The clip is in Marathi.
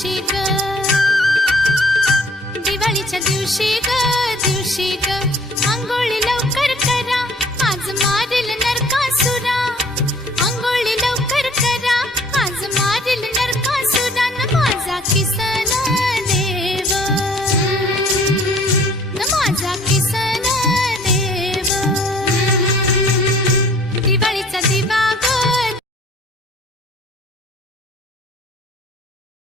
दिवशी ग, दिवाळीच्या दिवशी ग, दिवशी ग, आंघोळी लवकर करा, आज मारे